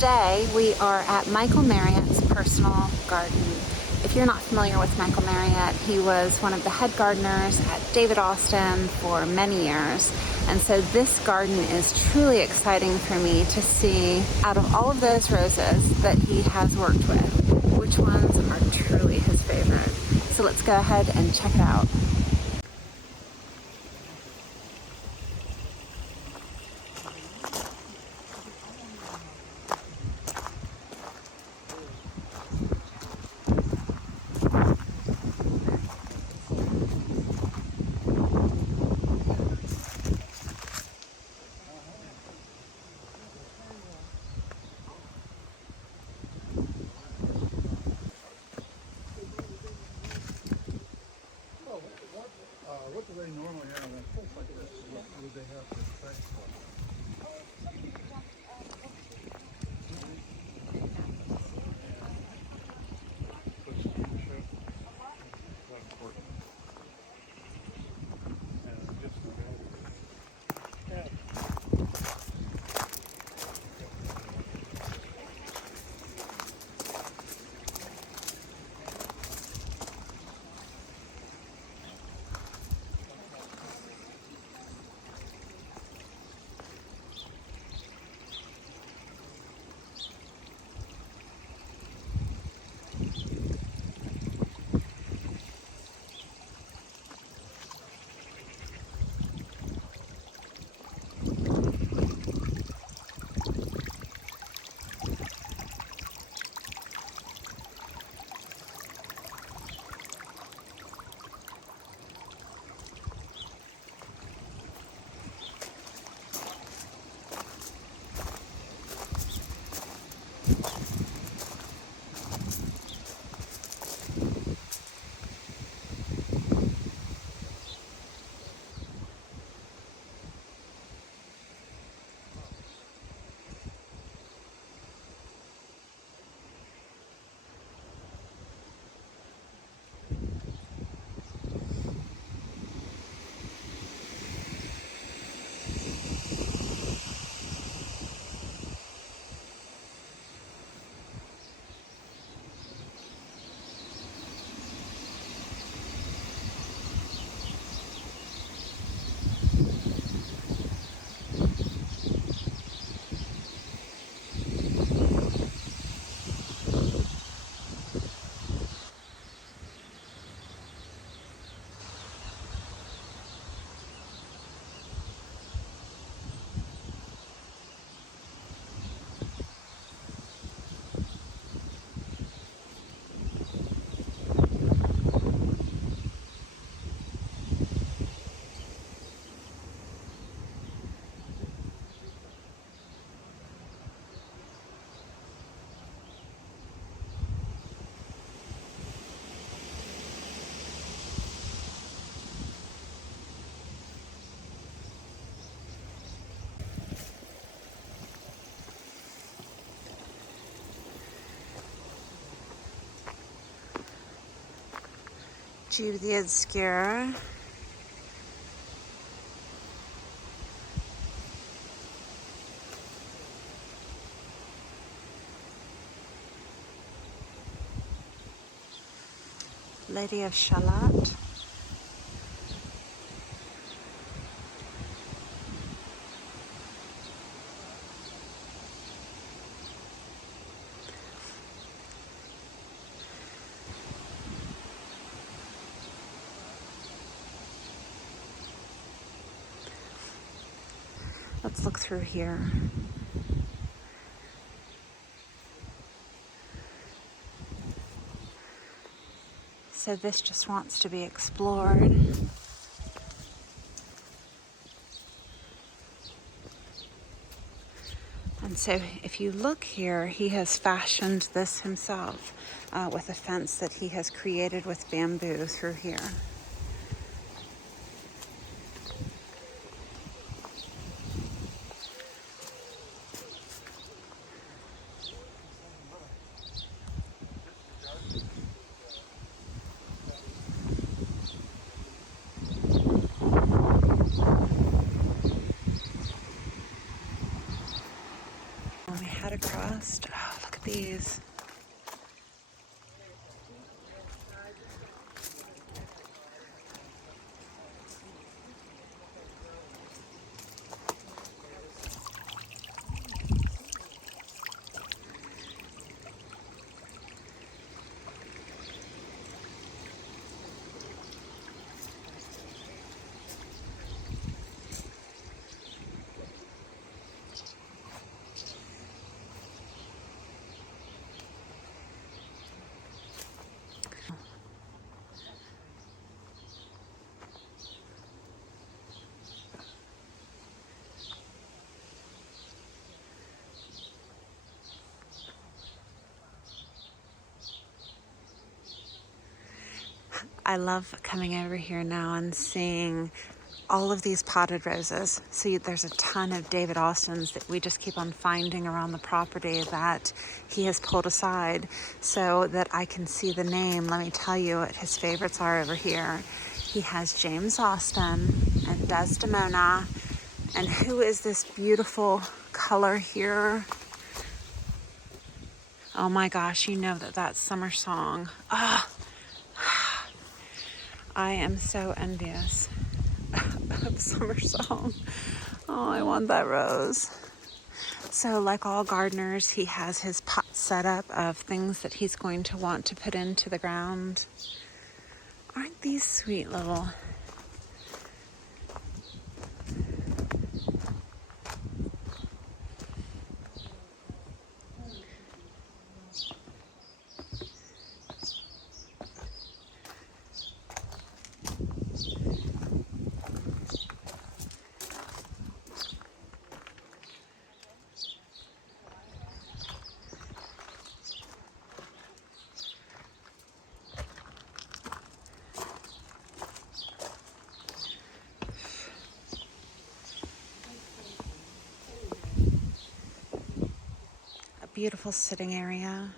today we are at Michael Marriott's personal garden. If you're not familiar with Michael Marriott, he was one of the head gardeners at David Austin for many years. And so this garden is truly exciting for me to see, out of all of those roses that he has worked with, which ones are truly his favorite. So let's go ahead and check it out. What do they normally have in a place like this? What would they have to expect for? Judy Obscure. Lady of Shalott. Let's look through here. So this just wants to be explored. And so if you look here, he has fashioned this himself with a fence that he has created with bamboo through here. across. Oh, look at these. I love coming over here now and seeing all of these potted roses. See, there's a ton of David Austin's that we just keep on finding around the property that he has pulled aside so that I can see the name. Let me tell you what his favorites are over here. He has James Austin and Desdemona. And who is this beautiful color here? Oh my gosh, you know that's Summer Song. Ah. I am so envious of Summer Song. Oh, I want that rose. So like all gardeners, he has his pot set up of things that he's going to want to put into the ground. Aren't these sweet little... beautiful sitting area.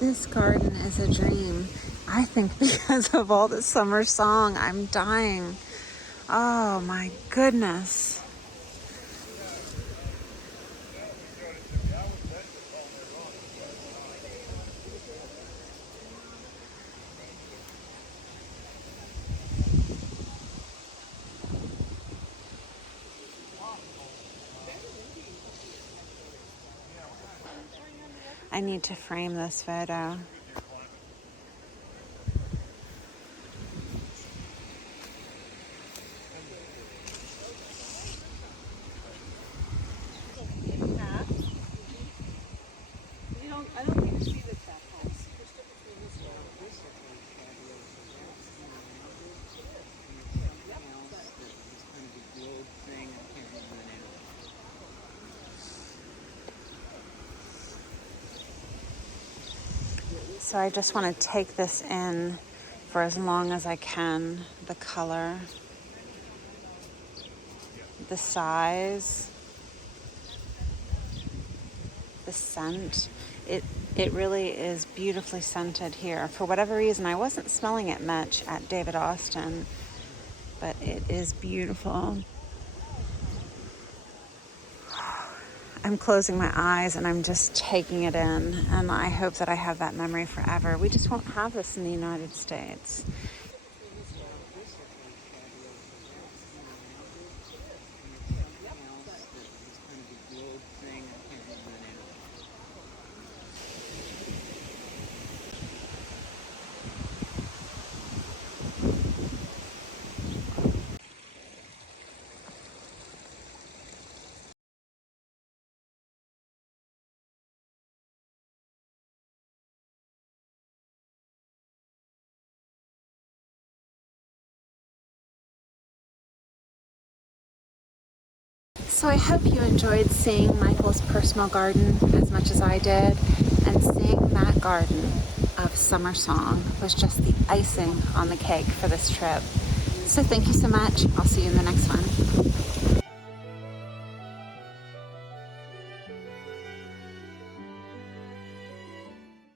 This garden is a dream. I think because of all the summer song, I'm dying. Oh my goodness. I need to frame this photo. I don't think you see the tap house. So I just want to take this in for as long as I can. The color, the size, the scent. It really is beautifully scented here. For whatever reason, I wasn't smelling it much at David Austin, but it is beautiful. I'm closing my eyes and I'm just taking it in, and I hope that I have that memory forever. We just won't have this in the United States. So I hope you enjoyed seeing Michael's personal garden as much as I did, and seeing that garden of Summer Song was just the icing on the cake for this trip. So thank you so much. I'll see you in the next one.